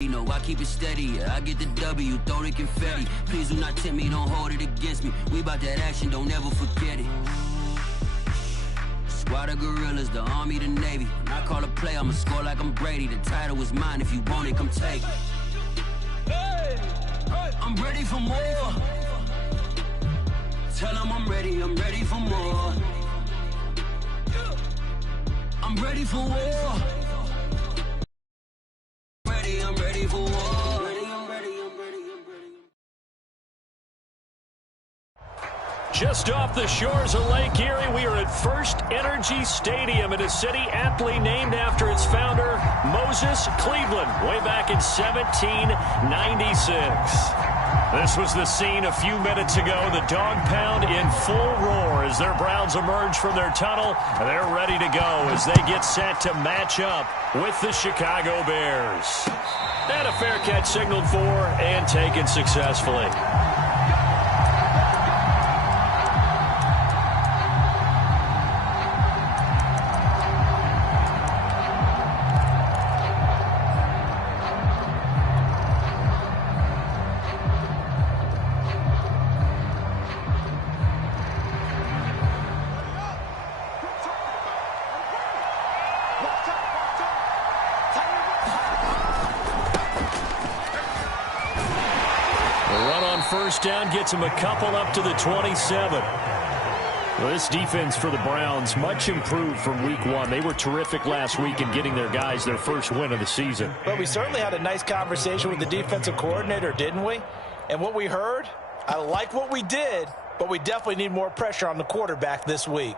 You know, I keep it steady, yeah, I get the W, throw the confetti. Please do not tempt me, don't hold it against me. We about that action, don't ever forget it. Squad of gorillas, the army, the navy. When I call a play, I'ma score like I'm Brady. The title is mine, if you want it, come take it. I'm ready for more. Tell them I'm ready for more. I'm ready for war. I'm ready for war. I'm ready. Just off the shores of Lake Erie, we are at First Energy Stadium in a city aptly named after its founder, Moses Cleveland, way back in 1796. This was the scene a few minutes ago. The dog pound in full roar as their Browns emerge from their tunnel. They're ready to go as they get set to match up with the Chicago Bears. And a fair catch signaled for and taken successfully. First down gets him a couple up to the 27. Well, this defense for the Browns much improved from week one. They were terrific last week in getting their guys their first win of the season. But we certainly had a nice conversation with the defensive coordinator, didn't we? And what we heard, I like what we did, but we definitely need more pressure on the quarterback this week.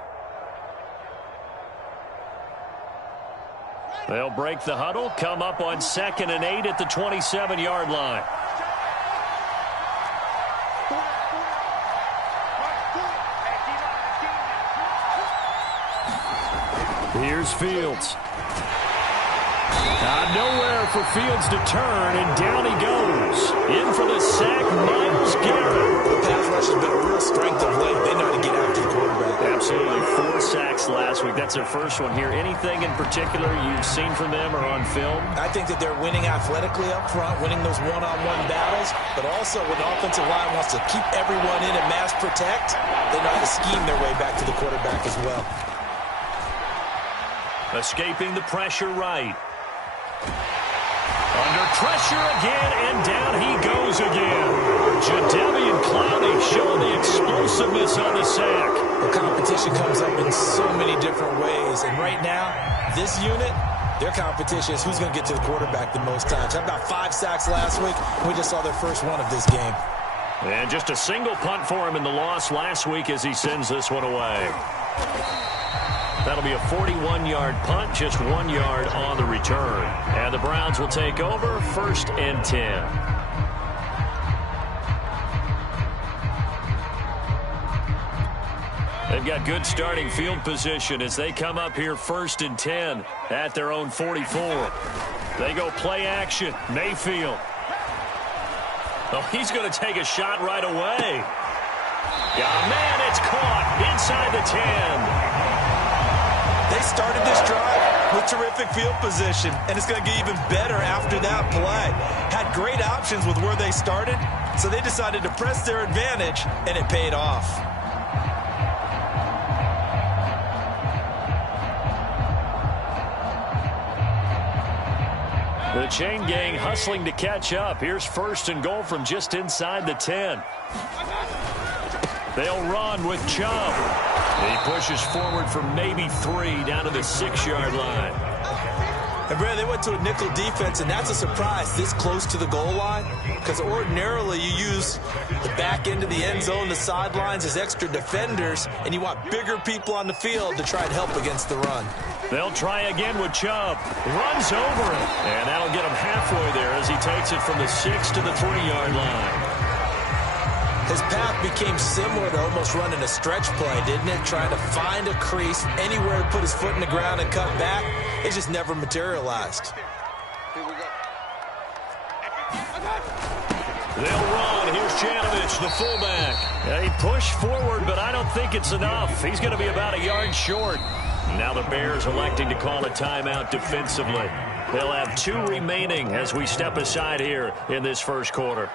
They'll break the huddle, come up on 2nd and 8 at the 27-yard line. Here's Fields. Nowhere for Fields to turn, and down he goes. In for the sack, Myles Garrett. The pass rush has been a real strength of late. They know how to get after the quarterback. Absolutely. 4 sacks last week. That's their first one here. Anything in particular you've seen from them or on film? I think that they're winning athletically up front, winning those one-on-one battles, but also when the offensive line wants to keep everyone in and mass protect, they know how to scheme their way back to the quarterback as well. Escaping the pressure right. Under pressure again, and down he goes again. Jadeveon Clowney showing the explosiveness on the sack. The competition comes up in so many different ways, and right now, this unit, their competition is who's going to get to the quarterback the most times. Had about 5 sacks last week. We just saw their first one of this game. And just a single punt for him in the loss last week as he sends this one away. That'll be a 41-yard punt, just 1 yard on the return. And the Browns will take over 1st and 10. They've got good starting field position as they come up here 1st and 10 at their own 44. They go play action. Mayfield. Oh, he's going to take a shot right away. Yeah, man, it's caught inside the 10. They started this drive with terrific field position, and it's going to get even better after that play. Had great options with where they started, so they decided to press their advantage, and it paid off. The chain gang hustling to catch up. Here's 1st and goal from just inside the 10. They'll run with Chubb. He pushes forward for maybe 3 down to the 6-yard line. And, Brad, they went to a nickel defense, and that's a surprise this close to the goal line because ordinarily you use the back end of the end zone, the sidelines as extra defenders, and you want bigger people on the field to try and help against the run. They'll try again with Chubb. Runs over it. And that'll get him halfway there as he takes it from the 6 to the 3-yard line. His path became similar to almost running a stretch play, didn't it? Trying to find a crease, anywhere to put his foot in the ground and cut back. It just never materialized. They'll run. Here's Janovich, the fullback. Yeah, he pushed forward, but I don't think it's enough. He's going to be about a yard short. Now the Bears electing to call a timeout defensively. They'll have 2 remaining as we step aside here in this first quarter.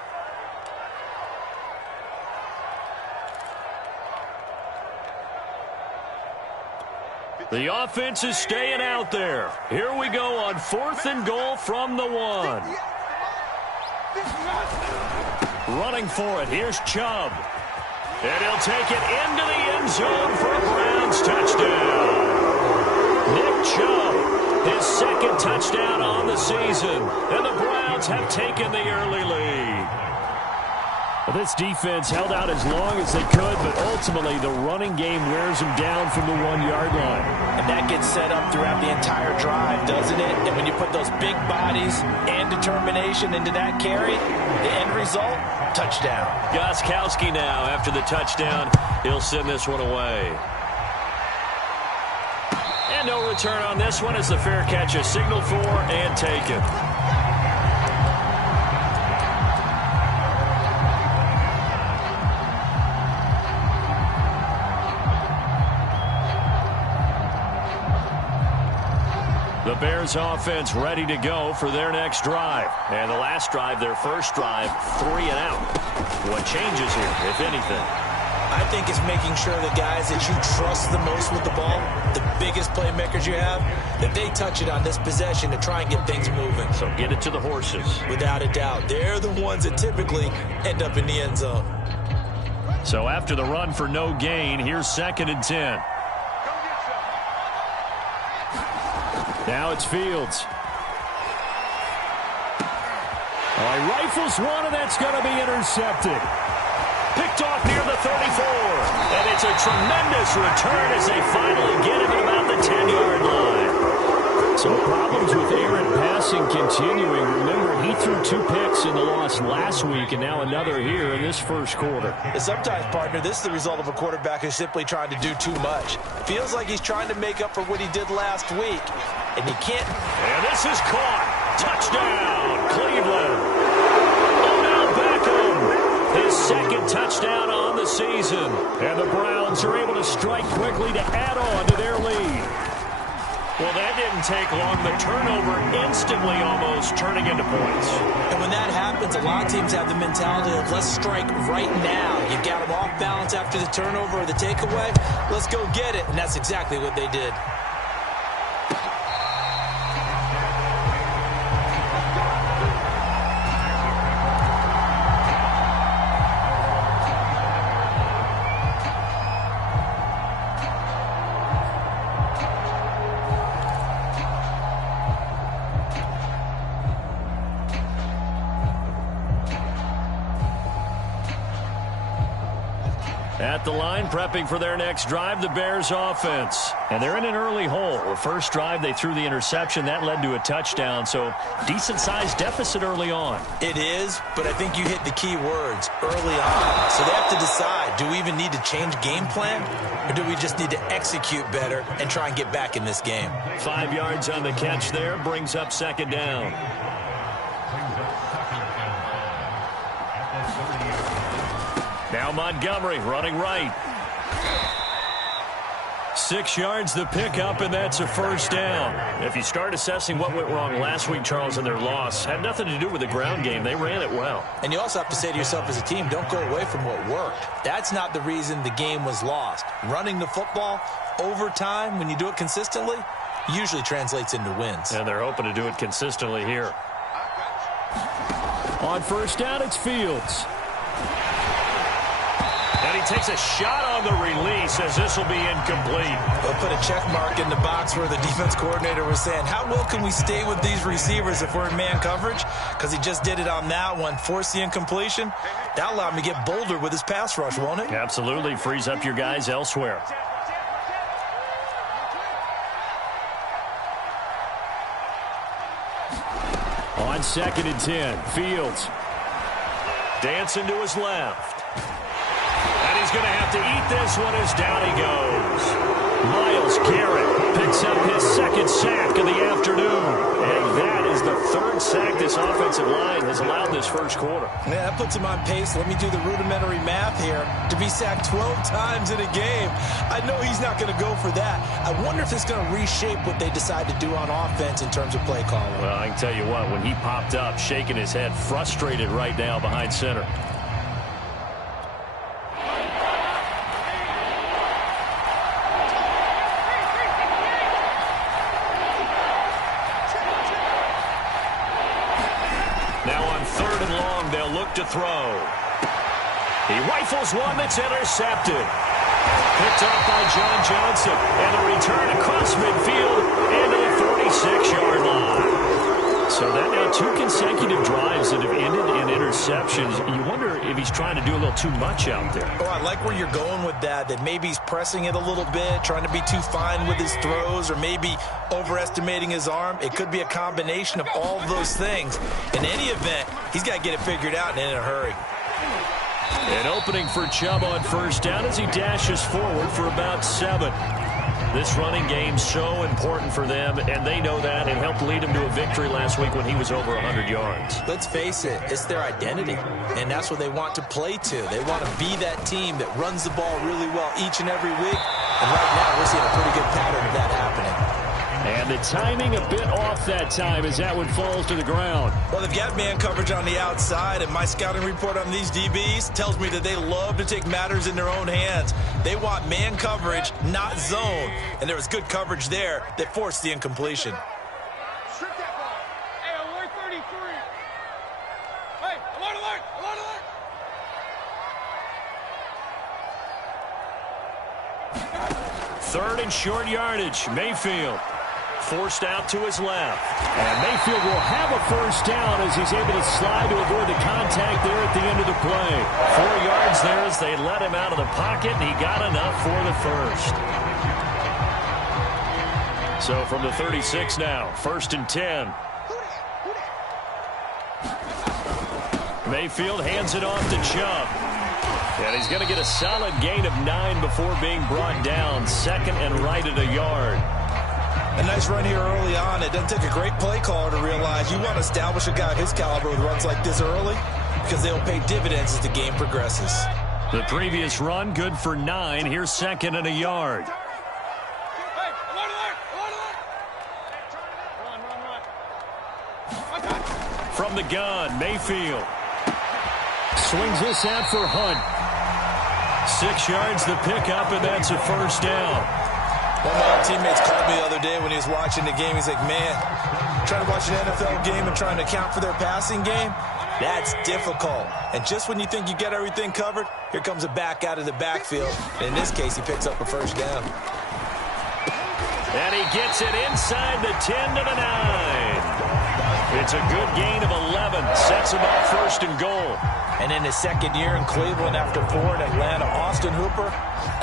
The offense is staying out there. Here we go on 4th and goal from the 1. Running for it, here's Chubb. And he'll take it into the end zone for a Browns touchdown. Nick Chubb, his 2nd touchdown on the season. And the Browns have taken the early lead. Well, this defense held out as long as they could, but ultimately the running game wears them down from the 1-yard line. And that gets set up throughout the entire drive, doesn't it? And when you put those big bodies and determination into that carry, the end result, touchdown. Gostkowski now after the touchdown. He'll send this one away. And no return on this one as the fair catch is signaled for and taken. The Bears offense ready to go for their next drive. And the last drive, their first drive, 3 and out. What changes here, if anything? I think it's making sure the guys that you trust the most with the ball, the biggest playmakers you have, that they touch it on this possession to try and get things moving. So get it to the horses. Without a doubt. They're the ones that typically end up in the end zone. So after the run for no gain, here's 2nd and 10. Now it's Fields. He rifles one, and that's going to be intercepted. Picked off near the 34. And it's a tremendous return as they finally get him at about the 10-yard line. So problems with Aaron passing continuing. Remember, he threw 2 picks in the loss last week, and now another here in this first quarter. And sometimes, partner, this is the result of a quarterback who's simply trying to do too much. Feels like he's trying to make up for what he did last week. And he can't. And this is caught. Touchdown, Cleveland. Odell Beckham, his 2nd touchdown on the season. And the Browns are able to strike quickly to add on to their lead. Well, that didn't take long. The turnover instantly almost turning into points. And when that happens, a lot of teams have the mentality of let's strike right now. You got them off balance after the turnover or the takeaway. Let's go get it. And that's exactly what they did. At the line, prepping for their next drive, the Bears offense. And they're in an early hole. The first drive, they threw the interception. That led to a touchdown, so decent-sized deficit early on. It is, but I think you hit the key words, early on. So they have to decide, do we even need to change game plan, or do we just need to execute better and try and get back in this game? 5 yards on the catch there, brings up 2nd down. Now Montgomery running right. 6 yards the pickup, and that's a first down. If you start assessing what went wrong last week, Charles, in their loss, had nothing to do with the ground game. They ran it well. And you also have to say to yourself as a team, don't go away from what worked. That's not the reason the game was lost. Running the football over time, when you do it consistently, usually translates into wins. And they're hoping to do it consistently here. On first down, it's Fields. And he takes a shot on the release as this will be incomplete. They'll put a check mark in the box where the defense coordinator was saying, how well can we stay with these receivers if we're in man coverage? Because he just did it on that one, forced the incompletion. That'll allow him to get bolder with his pass rush, won't it? Absolutely. Frees up your guys elsewhere. On 2nd and 10, Fields. Dancing to his left. And he's going to have to eat this one as down he goes. Myles Garrett picks up his 2nd sack of the afternoon. And that is the third sack this offensive line has allowed this first quarter. Yeah, that puts him on pace. Let me do the rudimentary math here. To be sacked 12 times in a game, I know he's not going to go for that. I wonder if it's going to reshape what they decide to do on offense in terms of play calling. Well, I can tell you what, when he popped up, shaking his head, frustrated right now behind center. To throw. He rifles one that's intercepted. Picked up by John Johnson. And a return across midfield into the 46-yard line. So that now 2 consecutive drives that have ended in interceptions. You wonder if he's trying to do a little too much out there. Oh, I like where you're going with that maybe he's pressing it a little bit, trying to be too fine with his throws, or maybe overestimating his arm. It could be a combination of all of those things. In any event, he's got to get it figured out and in a hurry. An opening for Chubb on first down as he dashes forward for about 7. This running game's so important for them, and they know that. It helped lead him to a victory last week when he was over 100 yards. Let's face it, it's their identity, and that's what they want to play to. They want to be that team that runs the ball really well each and every week, and right now we're seeing a pretty good pattern of that happening. And the timing a bit off that time as that one falls to the ground. Well, they've got man coverage on the outside, and my scouting report on these DBs tells me that they love to take matters in their own hands. They want man coverage, not zone. And there was good coverage there that forced the incompletion. Strip that ball. Hey, alert 33. Hey, alert, alert, alert, alert. Third and short yardage. Mayfield forced out to his left. And Mayfield will have a first down as he's able to slide to avoid the contact there at the end of the play. 4 yards there as they let him out of the pocket, and he got enough for the first. So from the 36 now, 1st and 10. Mayfield hands it off to Chubb. And he's going to get a solid gain of 9 before being brought down. 2nd and right at a yard. A nice run here early on. It doesn't take a great play caller to realize you want to establish a guy of his caliber with runs like this early, because they'll pay dividends as the game progresses. The previous run, good for 9. Here's 2nd and a yard. Hey, alert, alert, alert, alert. Run. From the gun, Mayfield swings this out for Hunt. 6 yards the pickup, and that's a first down. One of my teammates called me the other day when he was watching the game. He's like, man, trying to watch an NFL game and trying to account for their passing game, that's difficult. And just when you think you get everything covered, here comes a back out of the backfield. And in this case, he picks up a first down. And he gets it inside the 10 to the 9. It's a good gain of 11. Sets him up 1st and goal. And in his 2nd year in Cleveland after 4 in Atlanta, Austin Hooper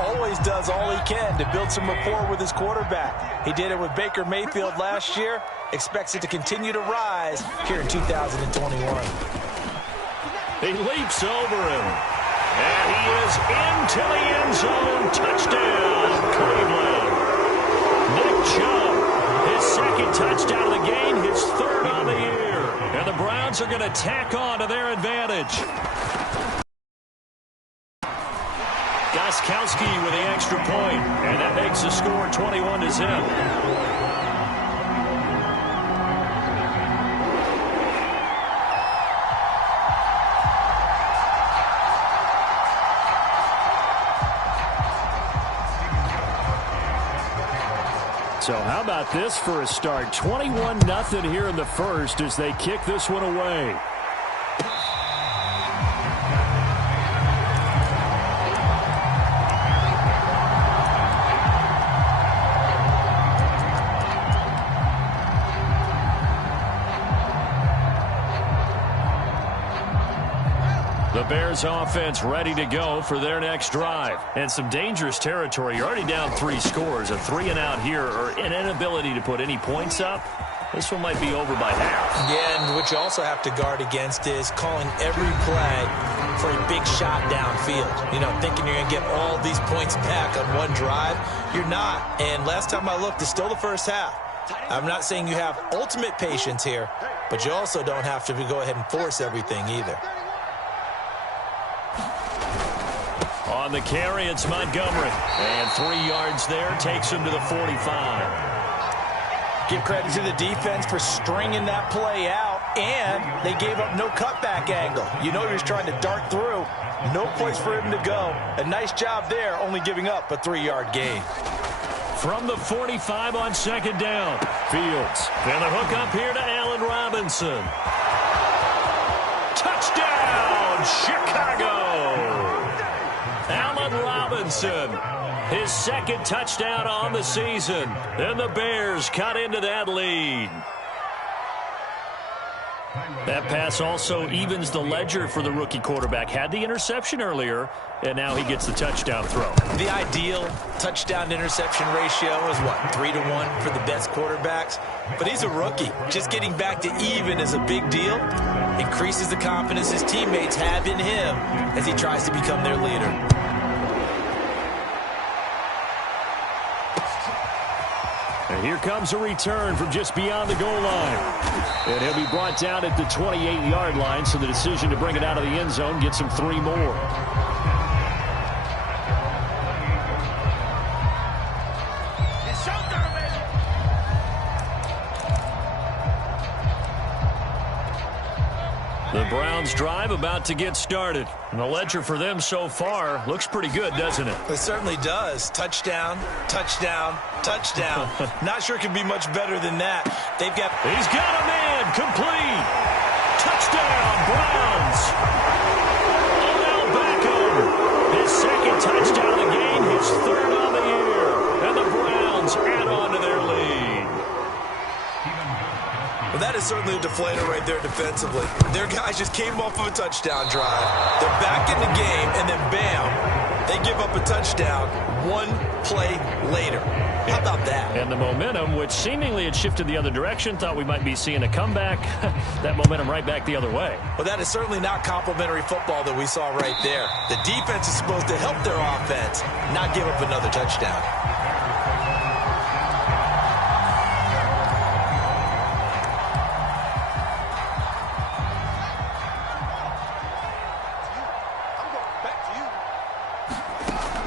always does all he can to build some rapport with his quarterback. He did it with Baker Mayfield last year. Expects it to continue to rise here in 2021. He leaps over him. And he is into the end zone. Touchdown, Cleveland. Nick Chubb, his 2nd touchdown of the game, his 3rd on the year. And the Browns are going to tack on to their advantage. Gostkowski with the extra point, and that makes the score 21-0. So how about this for a start? 21-0 here in the first as they kick this one away. The Bears offense ready to go for their next drive. And some dangerous territory. You're already down 3 scores. A 3-and-out here, or an inability to put any points up. This one might be over by half. Yeah, and what you also have to guard against is calling every play for a big shot downfield. You know, thinking you're going to get all these points back on one drive. You're not. And last time I looked, it's still the first half. I'm not saying you have ultimate patience here, but you also don't have to go ahead and force everything either. On the carry, it's Montgomery. And 3 yards there takes him to the 45. Give credit to the defense for stringing that play out, and they gave up no cutback angle. You know he was trying to dart through. No place for him to go. A nice job there, only giving up a 3-yard gain. From the 45 on second down, Fields. And the hook up here to Allen Robinson. Touchdown, Chicago! Allen Robinson, his second touchdown on the season. And the Bears cut into that lead. That pass also evens the ledger for the rookie quarterback. Had the interception earlier, and now he gets the touchdown throw. The ideal touchdown-interception ratio is, what, 3-to-1 for the best quarterbacks? But he's a rookie. Just getting back to even is a big deal. Increases the confidence his teammates have in him as he tries to become their leader. And here comes a return from just beyond the goal line. And he'll be brought down at the 28-yard line, so the decision to bring it out of the end zone gets him 3 more. The Browns drive about to get started. And the ledger for them so far looks pretty good, doesn't it? It certainly does. Touchdown, touchdown, touchdown. Not sure it can be much better than that. They've got... He's got a man. Complete. Touchdown, Browns. Odell Beckham. His second touchdown of the game. His third on the year. And the Browns add on to their lead. Well, that is certainly a deflator right there defensively. Their guys just came off of a touchdown drive. They're back in the game, and then bam, they give up a touchdown 1 play later. How about that? And the momentum, which seemingly had shifted the other direction, thought we might be seeing a comeback. That momentum right back the other way. Well, that is certainly not complimentary football that we saw right there. The defense is supposed to help their offense, not give up another touchdown.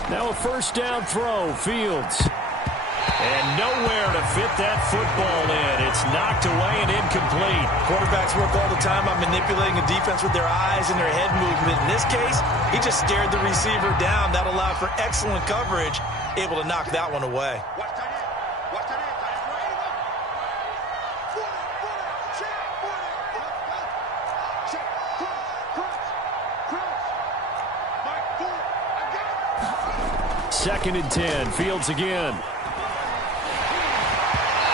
Now a first down throw, Fields. And nowhere to fit that football in. It's knocked away and incomplete. Quarterbacks work all the time on manipulating a defense with their eyes and their head movement. In this case, he just stared the receiver down. That allowed for excellent coverage, able to knock that one away. Second and 10. Fields again.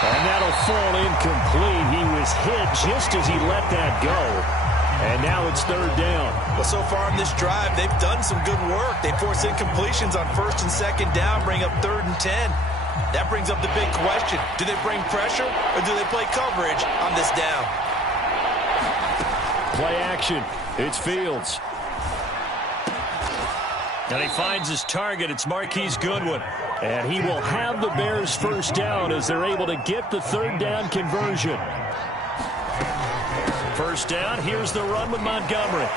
And that'll fall incomplete. He was hit just as he let that go. And now it's third down. Well, so far in this drive, they've done some good work. They force incompletions on first and second down, bring up third and 10. That brings up the big question. Do they bring pressure or do they play coverage on this down? Play action. It's Fields. And he finds his target. It's Marquise Goodwin. And he will have the Bears first down as they're able to get the third down conversion. First down. Here's the run with Montgomery.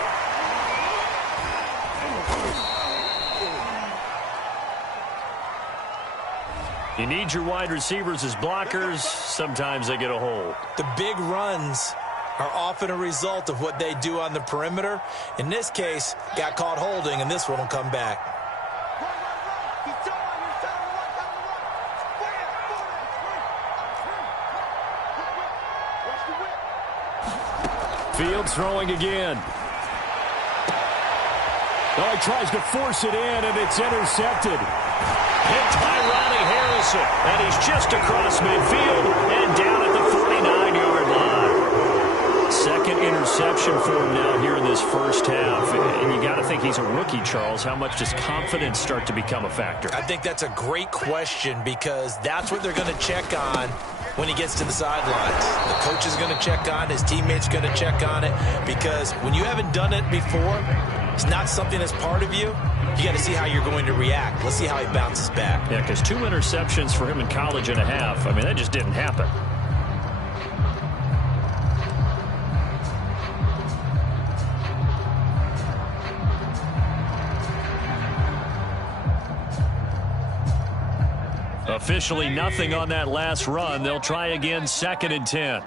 You need your wide receivers as blockers. Sometimes they get a hold. The big runs are often a result of what they do on the perimeter. In this case, got caught holding, and this one will come back. Fields throwing again. Oh, he tries to force it in, and it's intercepted. Hit by Ronnie Harrison, and he's just across midfield and down at the 49-yard line. Second interception for him now here in this first half. And you got to think he's a rookie, Charles. How much does confidence start to become a factor? I think that's a great question because that's what they're going to check on when he gets to the sidelines. The coach is going to check on it. His teammates are going to check on it because when you haven't done it before, it's not something that's part of you, you got to see how you're going to react. Let's see how he bounces back. Yeah, because 2 interceptions for him in college and a half. I mean, that just didn't happen. Officially nothing on that last run. They'll try again, 2nd and 10.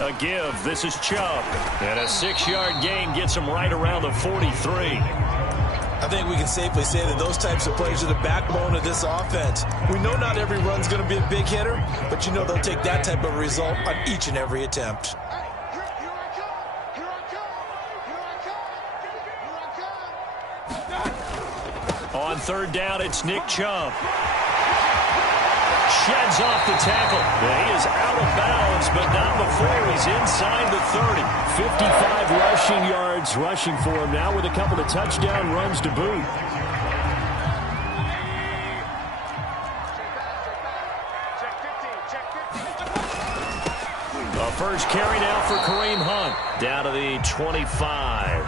A give. This is Chubb. And a 6-yard gain gets him right around the 43. I think we can safely say that those types of plays are the backbone of this offense. We know not every run's going to be a big hitter, but you know they'll take that type of result on each and every attempt. On 3rd down, it's Nick Chubb. Sheds off the tackle. Yeah, he is out of bounds, but not before he's inside the 30. 55 rushing yards rushing for him now with a couple of touchdown runs to boot. A first carry now for Kareem Hunt. Down to the 25.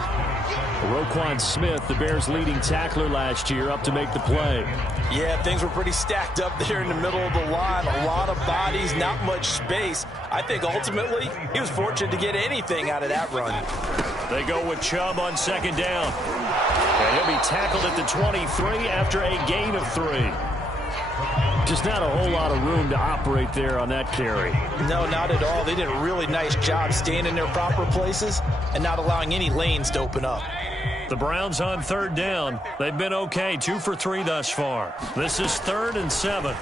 Roquan Smith, the Bears' leading tackler last year, up to make the play. Yeah, things were pretty stacked up there in the middle of the line. A lot of bodies, not much space. I think ultimately he was fortunate to get anything out of that run. They go with Chubb on 2nd down. And he'll be tackled at the 23 after a gain of 3. Just not a whole lot of room to operate there on that carry. No, not at all. They did a really nice job staying in their proper places and not allowing any lanes to open up. The Browns on 3rd down. They've been okay, 2 for 3 thus far. This is 3rd and 7.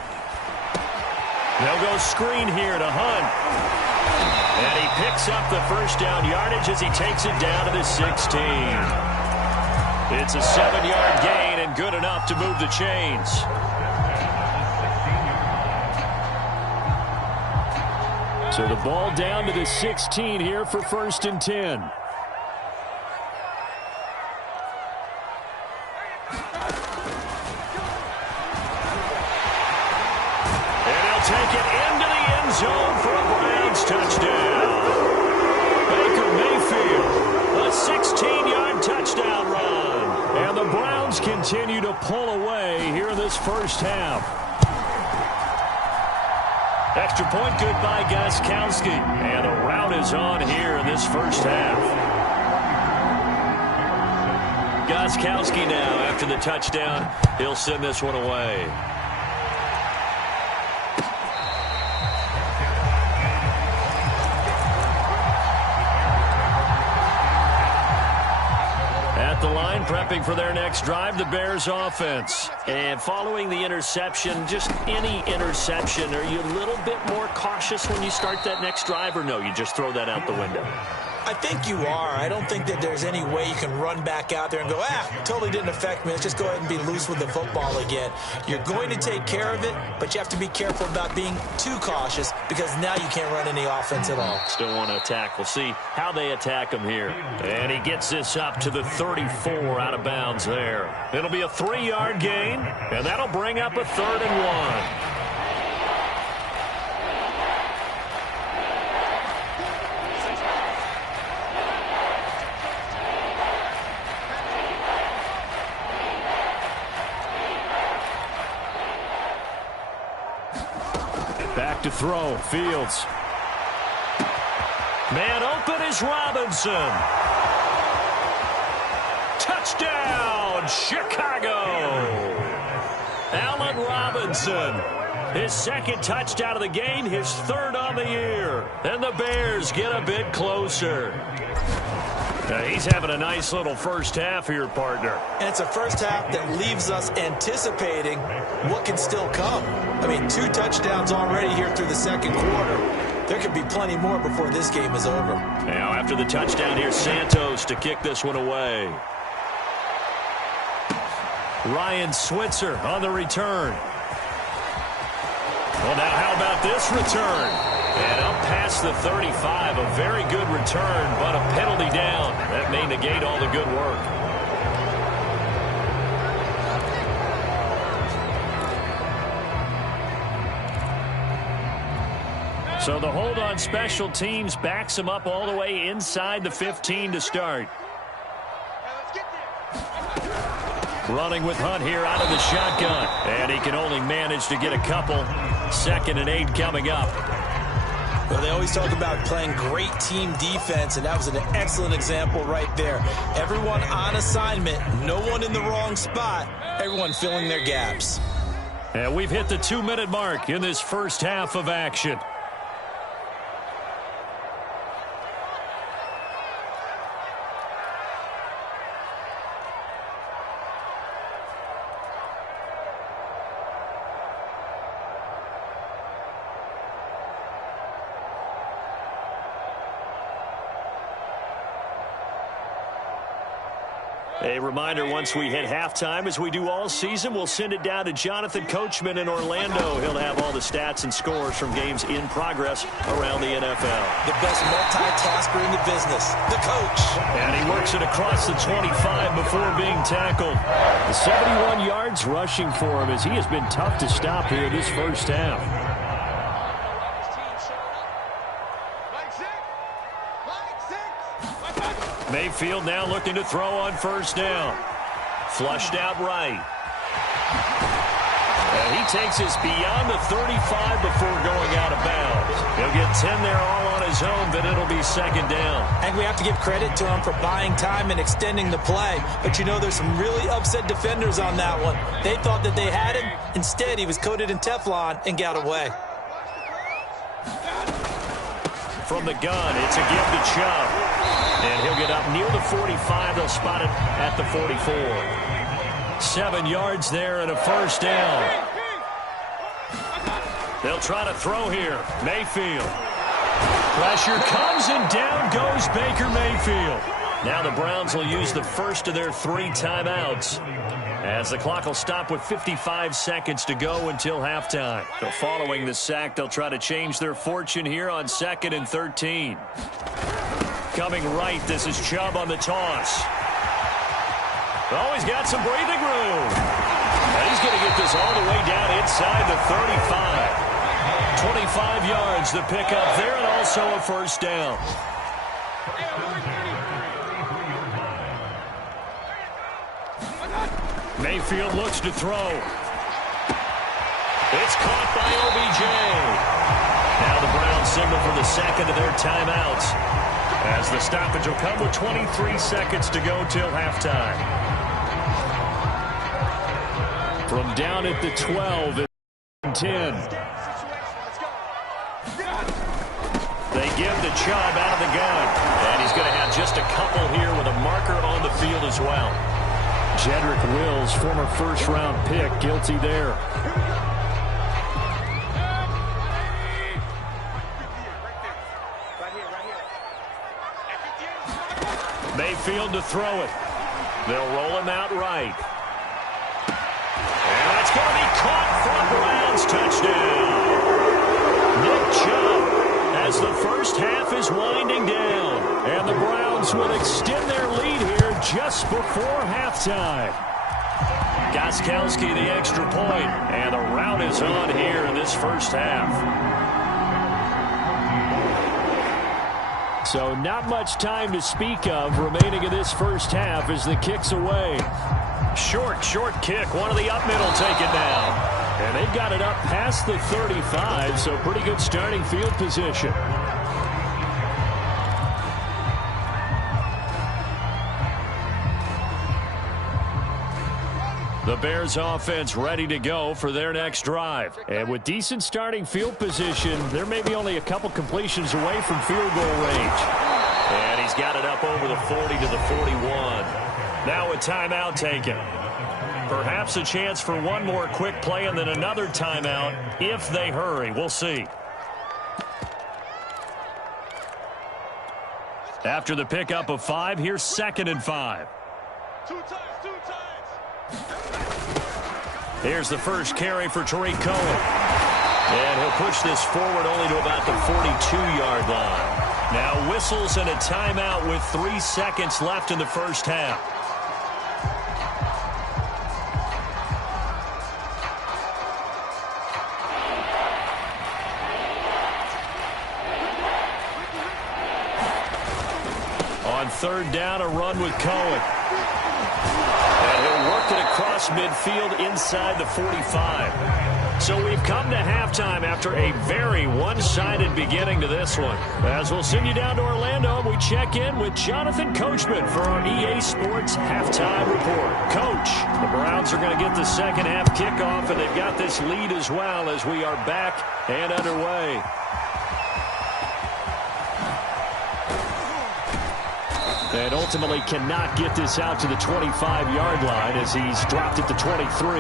They'll go screen here to Hunt. And he picks up the first down yardage as he takes it down to the 16. It's a 7-yard gain and good enough to move the chains. So the ball down to the 16 here for 1st and 10. Take it into the end zone for a Browns touchdown. Baker Mayfield, a 16-yard touchdown run. And the Browns continue to pull away here in this first half. Extra point good by Gostkowski. And the rout is on here in this first half. Gostkowski now after the touchdown. He'll send this one away. The line prepping for their next drive, the Bears offense. And following the interception, just any interception, are you a little bit more cautious when you start that next drive, or no, you just throw that out the window? I think you are. I don't think that there's any way you can run back out there and go, totally didn't affect me. Let's just go ahead and be loose with the football again. You're going to take care of it, but you have to be careful about being too cautious because now you can't run any offense at all. Still want to attack. We'll see how they attack him here. And he gets this up to the 34 out of bounds there. It'll be a 3-yard gain, and that'll bring up a 3rd and 1. Back to throw. Fields. Man open is Robinson. Touchdown, Chicago. Allen Robinson. His 2nd touchdown of the game, his 3rd on the year. And the Bears get a bit closer. Now he's having a nice little first half here, partner. And it's a first half that leaves us anticipating what can still come. I mean, 2 touchdowns already here through the 2nd quarter. There could be plenty more before this game is over. Now after the touchdown, here's Santos to kick this one away. Ryan Switzer on the return. Well, now how about this return? And up past the 35, a very good return, but a penalty down. That may negate all the good work. So the hold on special teams backs him up all the way inside the 15 to start. Running with Hunt here out of the shotgun. And he can only manage to get a couple. 2nd and 8 coming up. Well, they always talk about playing great team defense, and that was an excellent example right there. Everyone on assignment, no one in the wrong spot, everyone filling their gaps. And we've hit the 2-minute mark in this first half of action. A reminder, once we hit halftime, as we do all season, we'll send it down to Jonathan Coachman in Orlando. He'll have all the stats and scores from games in progress around the NFL. The best multitasker in the business, the coach. And he works it across the 25 before being tackled. The 71 yards rushing for him as he has been tough to stop here this first half. Mayfield now looking to throw on first down. Flushed out right. And he takes us beyond the 35 before going out of bounds. He'll get 10 there all on his own, but it'll be 2nd down. And we have to give credit to him for buying time and extending the play. But you know, there's some really upset defenders on that one. They thought that they had him. Instead, he was coated in Teflon and got away. From the gun, it's a give to Chubb. And he'll get up near the 45. They'll spot it at the 44. 7 yards there and a first down. They'll try to throw here. Mayfield. Pressure comes and down goes Baker Mayfield. Now the Browns will use the first of their 3 timeouts, as the clock will stop with 55 seconds to go until halftime. So following the sack, they'll try to change their fortune here on 2nd and 13. Coming right, this is Chubb on the toss. Oh, he's got some breathing room. And he's going to get this all the way down inside the 35. 25 yards the pickup there, and also a first down. Mayfield looks to throw. It's caught by OBJ. Now the Browns signal for the 2nd of their timeouts, as the stoppage will come with 23 seconds to go till halftime. From down at the 12 and 10. They give the Chubb out of the gun. And he's going to have just a couple here with a marker on the field as well. Jedrick Wills, former first-round pick, guilty there. Mayfield to throw it. They'll roll him out right. And that's going to be caught for a Browns touchdown. Nick Chubb, as the first half is winding down. And the Browns will extend their lead here just before halftime. Gostkowski the extra point, and the rout is on here in this first half. So not much time to speak of remaining in this first half as the kick's away. Short kick. One of the up middle take it down. And they've got it up past the 35, so pretty good starting field position. The Bears offense ready to go for their next drive. And with decent starting field position, they're maybe only a couple completions away from field goal range. And he's got it up over the 40 to the 41. Now a timeout taken. Perhaps a chance for one more quick play and then another timeout if they hurry. We'll see. After the pickup of 5, here's 2nd and 5. Two times. Here's the first carry for Tariq Cohen. And he'll push this forward only to about the 42-yard line. Now whistles and a timeout with 3 seconds left in the first half. On third down, a run with Cohen. And he'll work it across midfield inside the 45. So we've come to halftime after a very one-sided beginning to this one. As we'll send you down to Orlando, we check in with Jonathan Coachman for our EA Sports Halftime Report. Coach, the Browns are going to get the second half kickoff, and they've got this lead as well as we are back and underway. And ultimately cannot get this out to the 25-yard line as he's dropped it to 23.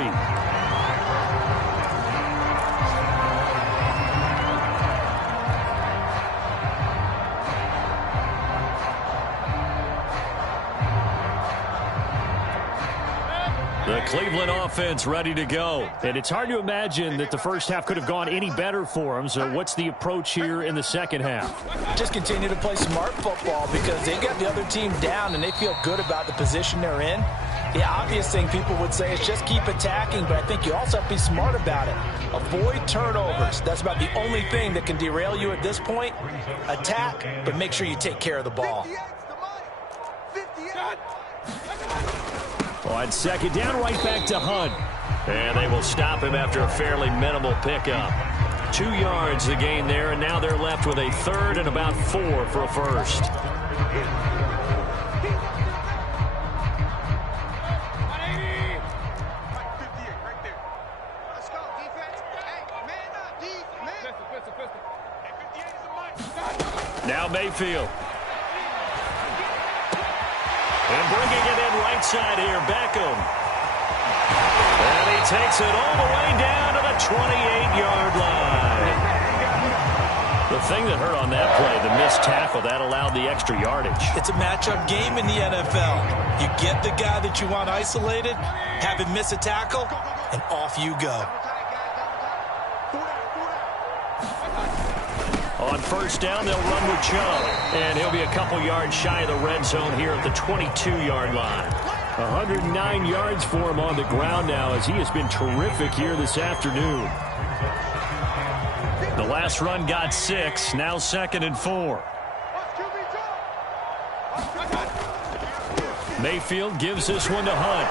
The Cleveland offense ready to go. And it's hard to imagine that the first half could have gone any better for them. So what's the approach here in the second half? Just continue to play smart football because they got the other team down and they feel good about the position they're in. The obvious thing people would say is just keep attacking, but I think you also have to be smart about it. Avoid turnovers. That's about the only thing that can derail you at this point. Attack, but make sure you take care of the ball. On second down, right back to Hunt. And they will stop him after a fairly minimal pickup. 2 yards the gain there, and now they're left with a third and about 4 for a first. Now Mayfield. And bringing it in right side here, Beckham. And he takes it all the way down to the 28-yard line. The thing that hurt on that play, the missed tackle, that allowed the extra yardage. It's a matchup game in the NFL. You get the guy that you want isolated, have him miss a tackle, and off you go. On first down, they'll run with Chubb. And he'll be a couple yards shy of the red zone here at the 22-yard line. 109 yards for him on the ground now as he has been terrific here this afternoon. The last run got 6, now 2nd and 4. Mayfield gives this one to Hunt.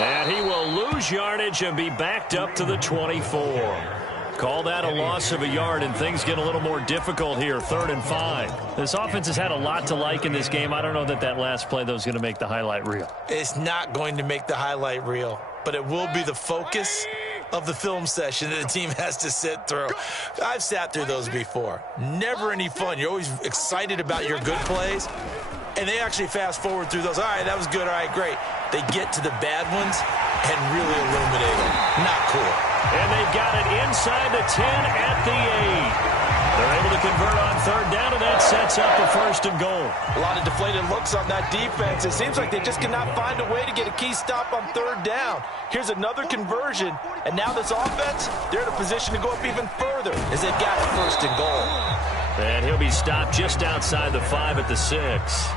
And he will lose yardage and be backed up to the 24. Call that a loss of a yard, and things get a little more difficult here, 3rd and 5. This offense has had a lot to like in this game. I don't know that that last play, though, is going to make the highlight reel. It's not going to make the highlight reel, but it will be the focus of the film session that the team has to sit through. I've sat through those before. Never any fun. You're always excited about your good plays, and they actually fast forward through those. All right, that was good. All right, great. They get to the bad ones and really illuminate them. Not cool. And they've got it inside the 10 at the 8. They're able to convert on third down, and that sets up a 1st and goal. A lot of deflated looks on that defense. It seems like they just cannot find a way to get a key stop on third down. Here's another conversion, and now this offense, they're in a position to go up even further as they've got a 1st and goal. And he'll be stopped just outside the 5 at the 6.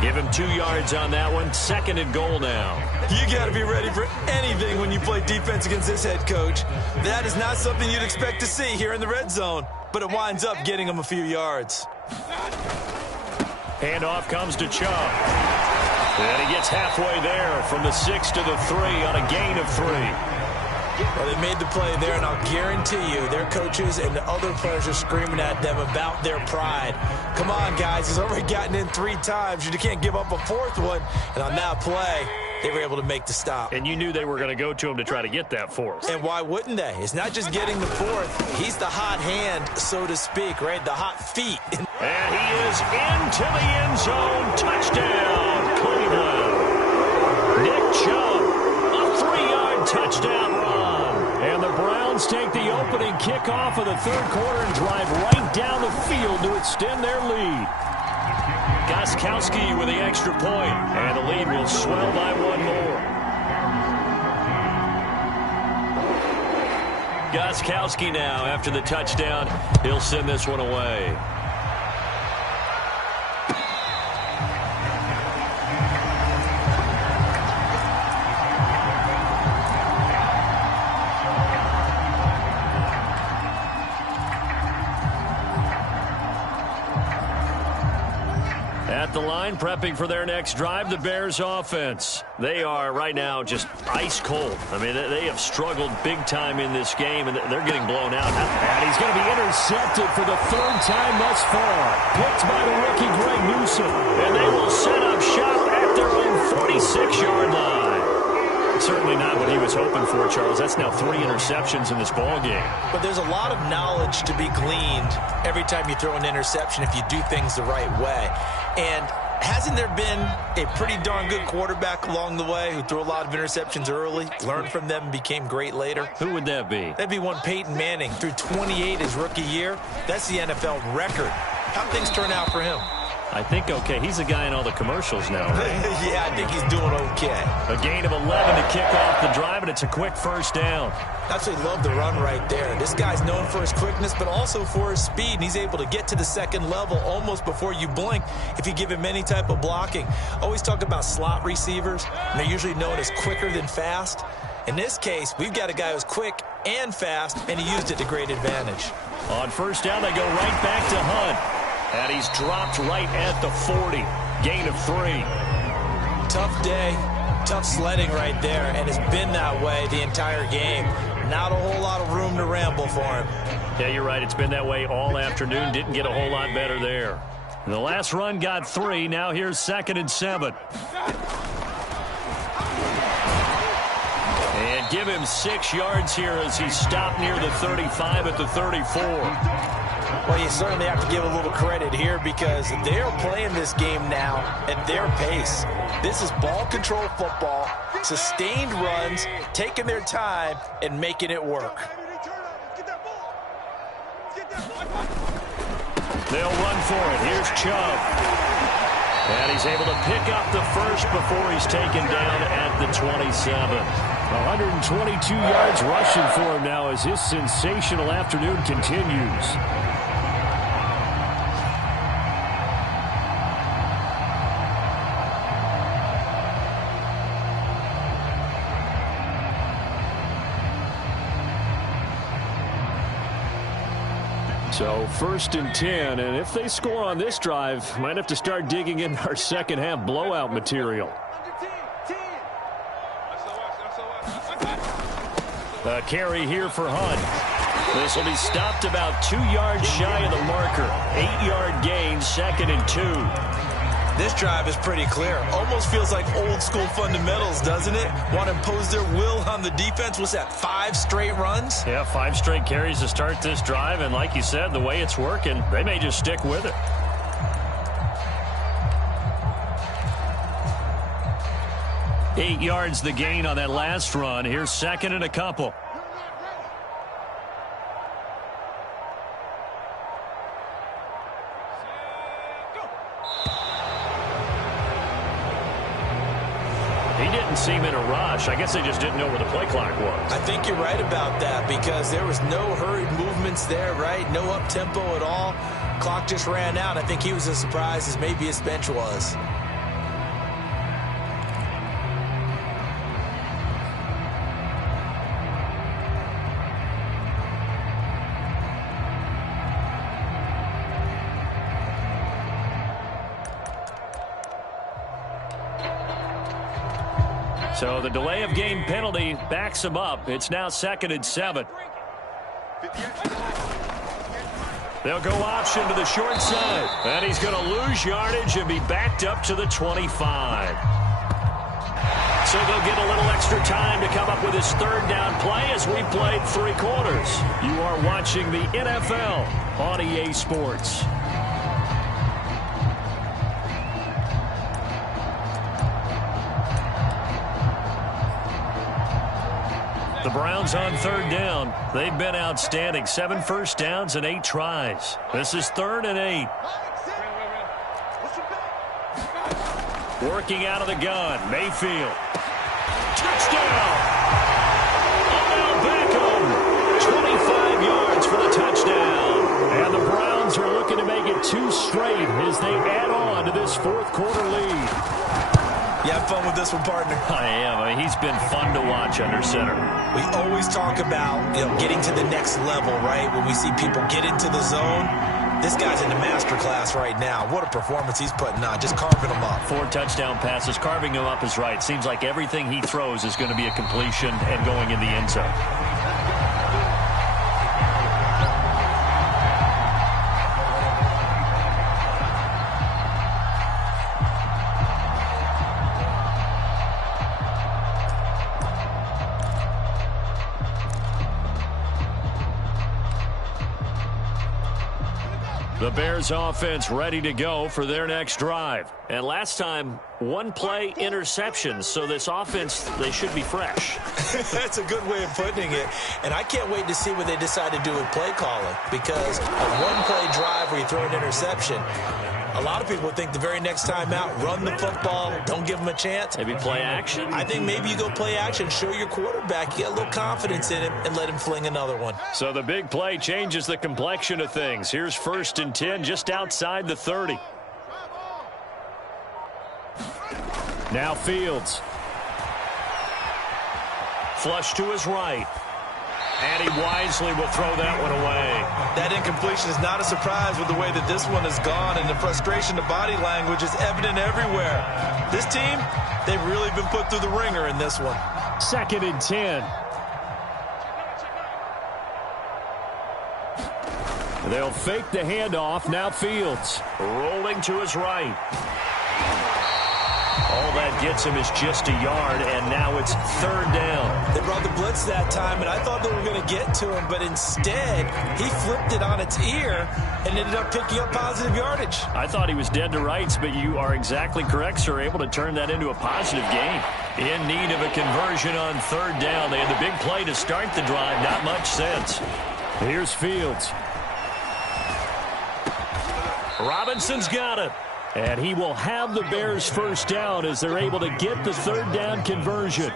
Give him 2 yards on that one. 2nd and goal now. You got to be ready for anything when you play defense against this head coach. That is not something you'd expect to see here in the red zone, but it winds up getting him a few yards. Handoff comes to Chubb. And he gets halfway there from the 6 to the 3 on a gain of 3. Well, they made the play there, and I'll guarantee you their coaches and the other players are screaming at them about their pride. Come on, guys. He's already gotten in 3 times. You can't give up a 4th one. And on that play, they were able to make the stop. And you knew they were going to go to him to try to get that 4th. And why wouldn't they? It's not just getting the 4th. He's the hot hand, so to speak, right? The hot feet. And he is into the end zone. Touchdown, Cleveland. Nick Chubb, a 3-yard touchdown run. And the Browns take the opening kickoff of the 3rd quarter and drive right down the field to extend their lead. Gostkowski with the extra point, and the lead will swell by 1 more. Gostkowski now, after the touchdown, he'll send this one away. At the line, prepping for their next drive, the Bears offense. They are right now just ice cold. I mean, they have struggled big time in this game, and they're getting blown out. And he's going to be intercepted for the third time thus far. Picked by the rookie Greg Newsome. And they will set up shop at their own 46-yard line. Certainly not what he was hoping for, Charles. That's now 3 interceptions in this ball game. But there's a lot of knowledge to be gleaned every time you throw an interception if you do things the right way. And hasn't there been a pretty darn good quarterback along the way who threw a lot of interceptions early, learned from them, and became great later? Who would that be? That'd be one Peyton Manning. Threw 28 his rookie year. That's the NFL record. How'd things turn out for him? I think okay. He's the guy in all the commercials now, right? Yeah, I think he's doing okay. A gain of 11 to kick off the drive, and it's a quick first down. Absolutely love the run right there. This guy's known for his quickness, but also for his speed. And he's able to get to the second level almost before you blink if you give him any type of blocking. Always talk about slot receivers, and they're usually known as quicker than fast. In this case, we've got a guy who's quick and fast, and he used it to great advantage. On first down, they go right back to Hunt. And he's dropped right at the 40. Gain of 3. Tough day, tough sledding right there, and it's been that way the entire game. Not a whole lot of room to ramble for him. Yeah, you're right. It's been that way all afternoon. Didn't get a whole lot better there. The last run got 3. Now here's 2nd and 7. And give him 6 yards here as he stopped near the 35 at the 34. Well, you certainly have to give a little credit here because they're playing this game now at their pace. This is ball control football, sustained runs, taking their time, and making it work. They'll run for it. Here's Chubb. And he's able to pick up the first before he's taken down at the 27. 122 yards rushing for him now as his sensational afternoon continues. So 1st and 10, and if they score on this drive, might have to start digging in our second half blowout material. A carry here for Hunt. This will be stopped about 2 yards shy of the marker. 8-yard gain, 2nd and 2. This drive is pretty clear. Almost feels like old school fundamentals, doesn't it? Want to impose their will on the defense. What's that, 5 straight runs? Yeah, 5 straight carries to start this drive. And like you said, the way it's working, they may just stick with it. Eight yards the gain on that last run. Here's 2nd and a couple. He didn't seem in a rush. I guess they just didn't know where the play clock was. I think you're right about that because there was no hurried movements there, right? No up-tempo at all. Clock just ran out. I think he was as surprised as maybe his bench was. So the delay of game penalty backs him up. It's now 2nd and 7. They'll go option to the short side. And he's going to lose yardage and be backed up to the 25. So they'll get a little extra time to come up with his 3rd down play as we played 3 quarters. You are watching the NFL on EA Sports. The Browns on 3rd down. They've been outstanding. 7 first downs and 8 tries. This is 3rd and 8. Working out of the gun. Mayfield. Touchdown! Odell Beckham. 25 yards for the touchdown. And the Browns are looking to make it 2 straight as they add on to this 4th quarter lead. You have fun with this one, partner? I am. I mean, he's been fun to watch under center. We always talk about, getting to the next level, right? When we see people get into the zone, This guy's in the master class right now. What a performance he's putting on, just carving them up. 4 touchdown passes. Carving them up is right. Seems like everything he throws is going to be a completion and going in the end zone. The Bears offense ready to go for their next drive. And last time, 1-play interceptions. So this offense, they should be fresh. That's a good way of putting it. And I can't wait to see what they decide to do with play calling. Because a 1-play drive where you throw an interception, a lot of people think the very next time out, run the football, don't give them a chance. Maybe play action? I think maybe you go play action, show your quarterback, you get a little confidence in him, and let him fling another one. So the big play changes the complexion of things. Here's 1st and 10 just outside the 30. Now Fields. Flush to his right. And he wisely will throw that one away. That incompletion is not a surprise with the way that this one has gone, and the frustration, the body language is evident everywhere. This team, they've really been put through the ringer in this one. 2nd and 10. They'll fake the handoff. Now Fields. Rolling to his right. All that gets him is just a yard, and now it's 3rd down. They brought the blitz that time, and I thought they were going to get to him, but instead, he flipped it on its ear and ended up picking up positive yardage. I thought he was dead to rights, but you are exactly correct, sir. Able to turn that into a positive gain. In need of a conversion on 3rd down. They had the big play to start the drive. Not much sense. Here's Fields. Robinson's got it. And he will have the Bears' 1st down as they're able to get the 3rd down conversion.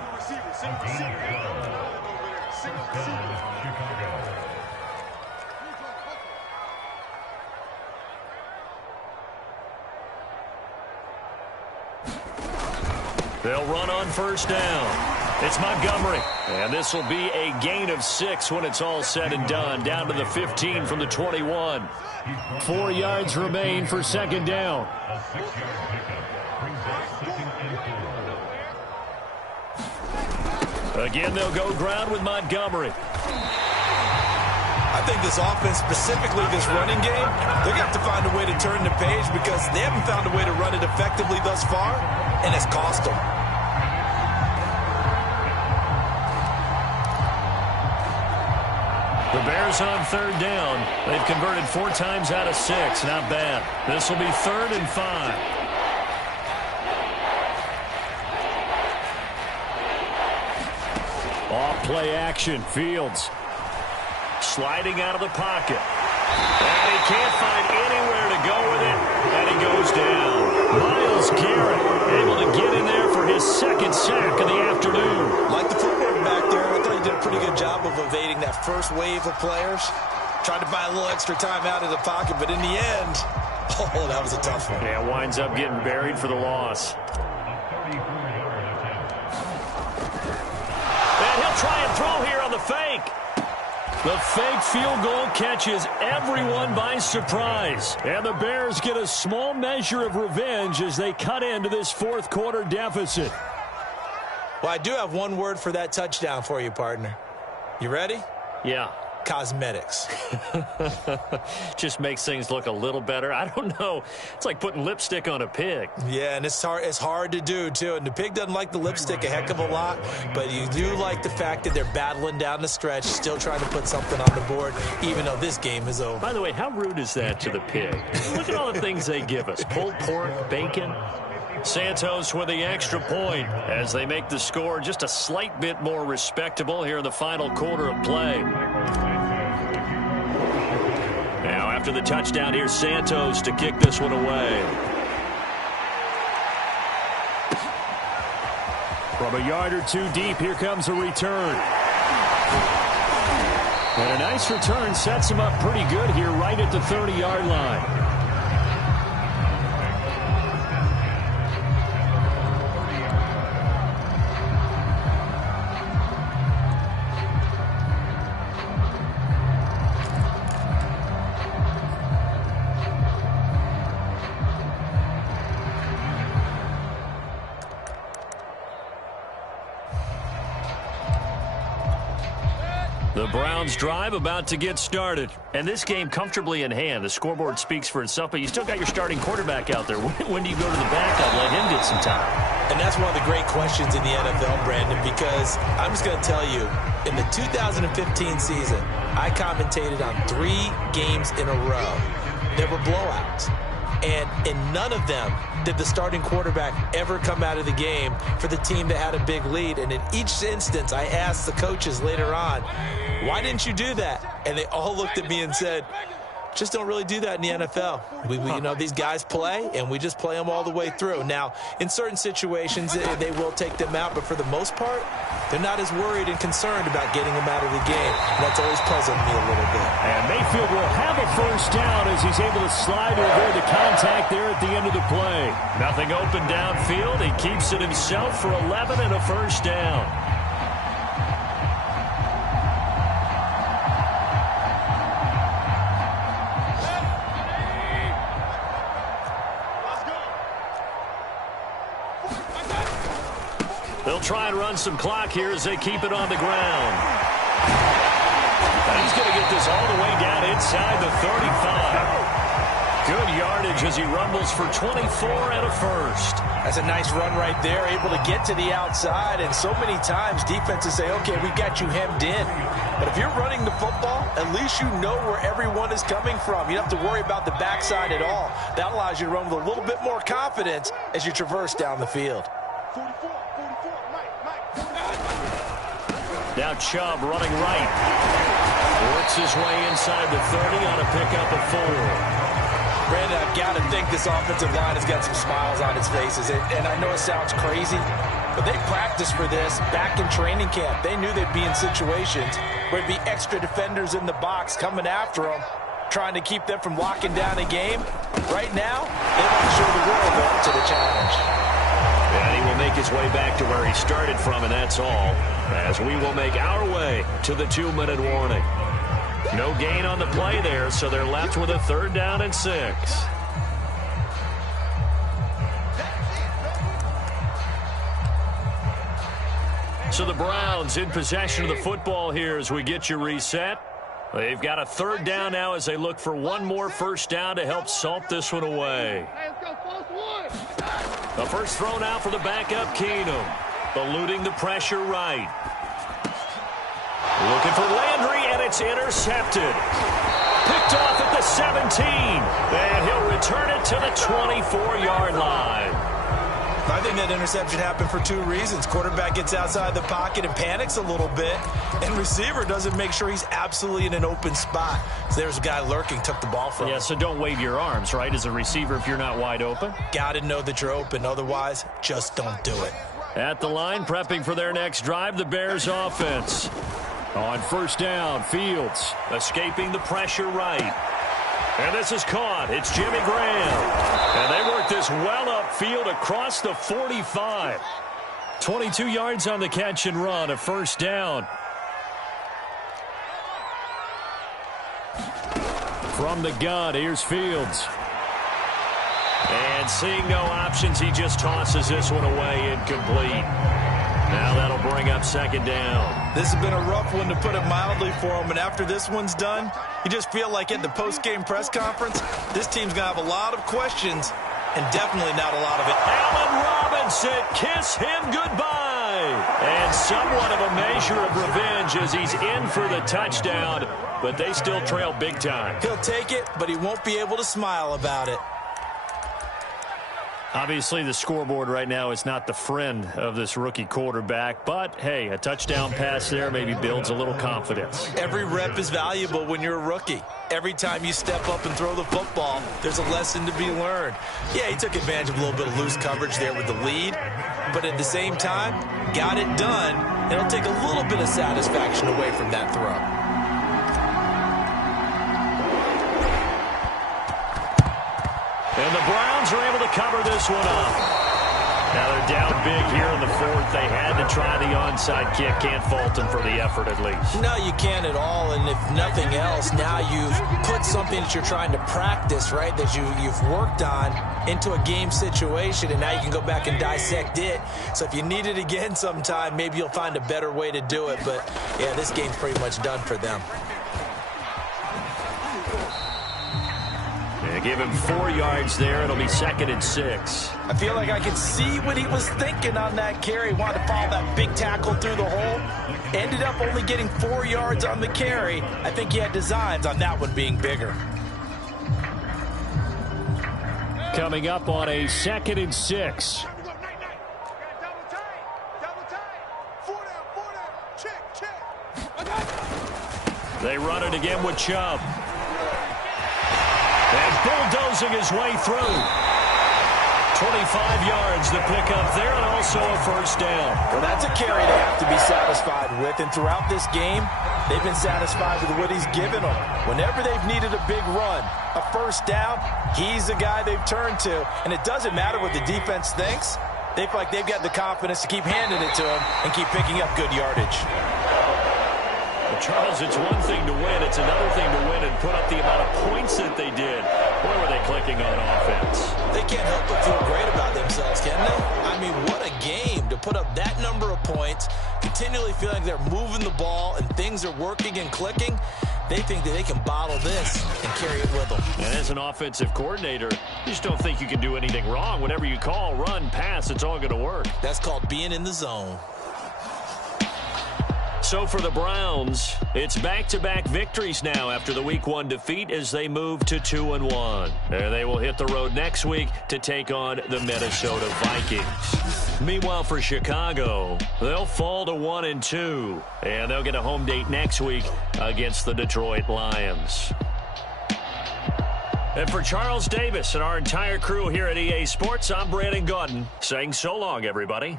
They'll run on 1st down. It's Montgomery. And this will be a gain of 6 when it's all said and done. Down to the 15 from the 21. 4 yards remain for 2nd down. Again, they'll go ground with Montgomery. I think this offense, specifically this running game, they're going to have to find a way to turn the page because they haven't found a way to run it effectively thus far, and it's cost them. The Bears on 3rd down. They've converted 4 times out of 6. Not bad. This will be 3rd and 5. Off play action. Fields. Sliding out of the pocket. And he can't find anywhere to go with it. And he goes down. Myles Garrett able to get in there for his 2nd sack of the afternoon. Like the footwork back there, I thought he did a pretty good job of evading that first wave of players. Tried to buy a little extra time out of the pocket, but in the end, oh, that was a tough one. Yeah, winds up getting buried for the loss. And he'll try and throw here on the fake. The fake field goal catches everyone by surprise. And the Bears get a small measure of revenge as they cut into this 4th quarter deficit. Well, I do have one word for that touchdown for you, partner. You ready? Yeah. Cosmetics. Just makes things look a little better. I don't know. It's like putting lipstick on a pig. Yeah, and it's hard to do, too. And the pig doesn't like the lipstick a heck of a lot, but you do like the fact that they're battling down the stretch, still trying to put something on the board, even though this game is over. By the way, how rude is that to the pig? Look at all the things they give us. Pulled pork, bacon. Santos with the extra point as they make the score just a slight bit more respectable here in the final quarter of play. Now after the touchdown, here's Santos to kick this one away. From a yard or 2 deep, here comes a return. And a nice return sets him up pretty good here right at the 30-yard line. Browns drive about to get started. And this game comfortably in hand. The scoreboard speaks for itself, but you still got your starting quarterback out there. When do you go to the backup, let him get some time? And that's one of the great questions in the NFL, Brandon, because I'm just going to tell you, in the 2015 season, I commentated on 3 games in a row. There were blowouts. And in none of them did the starting quarterback ever come out of the game for the team that had a big lead. And in each instance, I asked the coaches later on, why didn't you do that? And they all looked at me and said, just don't really do that in the NFL. You know, these guys play, and we just play them all the way through. Now, in certain situations, they will take them out, but for the most part, they're not as worried and concerned about getting them out of the game. And that's always puzzled me a little bit. And Mayfield will have a first down as he's able to slide to avoid the contact there at the end of the play. Nothing open downfield. He keeps it himself for 11 and a first down. They'll try and run some clock here as they keep it on the ground. And he's going to get this all the way down inside the 35. Good yardage as he rumbles for 24 and a first. That's a nice run right there, able to get to the outside. And so many times defenses say, okay, we got you hemmed in. But if you're running the football, at least you know where everyone is coming from. You don't have to worry about the backside at all. That allows you to run with a little bit more confidence as you traverse down the field. Now Chubb running right. Works his way inside the 30 on a pickup of 4. Brandon, I've got to think this offensive line has got some smiles on its faces. And I know it sounds crazy, but they practiced for this back in training camp. They knew they'd be in situations where there'd be extra defenders in the box coming after them, trying to keep them from locking down a game. Right now, they want to show the world up to the challenge. And he will make his way back to where he started from, and that's all, as we will make our way to the 2-minute warning. No gain on the play there, so they're left with a 3rd down and 6. So the Browns in possession of the football here as we get you reset. They've got a 3rd down now as they look for one more first down to help salt this one away. The first thrown out for the backup, Keenum. Eluding the pressure right. Looking for Landry, and it's intercepted. Picked off at the 17. And he'll return it to the 24-yard line. I think that interception happened for 2 reasons. Quarterback gets outside the pocket and panics a little bit, and receiver doesn't make sure he's absolutely in an open spot. So there's a guy lurking, took the ball from him. Yeah, so don't wave your arms, right, as a receiver if you're not wide open. Got to know that you're open. Otherwise, just don't do it. At the line, prepping for their next drive, the Bears offense. On first down, Fields. Escaping the pressure right. And this is caught. It's Jimmy Graham. And they work this well upfield across the 45. 22 yards on the catch and run, a first down. From the gun, here's Fields. And seeing no options, he just tosses this one away incomplete. Now that'll bring up 2nd down. This has been a rough one, to put it mildly, for him. And after this one's done, you just feel like at the post-game press conference, this team's going to have a lot of questions and definitely not a lot of it. Allen Robinson, kiss him goodbye. And somewhat of a measure of revenge as he's in for the touchdown, but they still trail big time. He'll take it, but he won't be able to smile about it. Obviously, the scoreboard right now is not the friend of this rookie quarterback, but, hey, a touchdown pass there maybe builds a little confidence. Every rep is valuable when you're a rookie. Every time you step up and throw the football, there's a lesson to be learned. Yeah, he took advantage of a little bit of loose coverage there with the lead, but at the same time, got it done, and it'll take a little bit of satisfaction away from that throw. And the Browns are able to cover this one up. Now they're down big here in the fourth. They had to try the onside kick. Can't fault them for the effort at least. No, you can't at all. And if nothing else, now you've put something that you're trying to practice, right, that you've worked on into a game situation, and now you can go back and dissect it. So if you need it again sometime, maybe you'll find a better way to do it. But, yeah, this game's pretty much done for them. They give him 4 yards there. It'll be 2nd and 6. I feel like I could see what he was thinking on that carry. Wanted to follow that big tackle through the hole. Ended up only getting 4 yards on the carry. I think he had designs on that one being bigger. Coming up on a 2nd and 6. They run it again with Chubb. And bulldozing his way through. 25 yards to pick up there, and also a first down. Well, that's a carry they have to be satisfied with. And throughout this game, they've been satisfied with what he's given them. Whenever they've needed a big run, a first down, he's the guy they've turned to. And it doesn't matter what the defense thinks. They feel like they've got the confidence to keep handing it to him and keep picking up good yardage. Well, Charles, it's one thing to win. It's another thing to win and put up the amount of points that they did. Boy, were they clicking on offense. They can't help but feel great about themselves, can they? I mean, what a game to put up that number of points, continually feeling they're moving the ball and things are working and clicking. They think that they can bottle this and carry it with them. And as an offensive coordinator, you just don't think you can do anything wrong. Whatever you call, run, pass, it's all going to work. That's called being in the zone. So for the Browns, it's back-to-back victories now after the Week 1 defeat as they move to 2-1. And they will hit the road next week to take on the Minnesota Vikings. Meanwhile, for Chicago, they'll fall to 1-2, and they'll get a home date next week against the Detroit Lions. And for Charles Davis and our entire crew here at EA Sports, I'm Brandon Gaudin saying so long, everybody.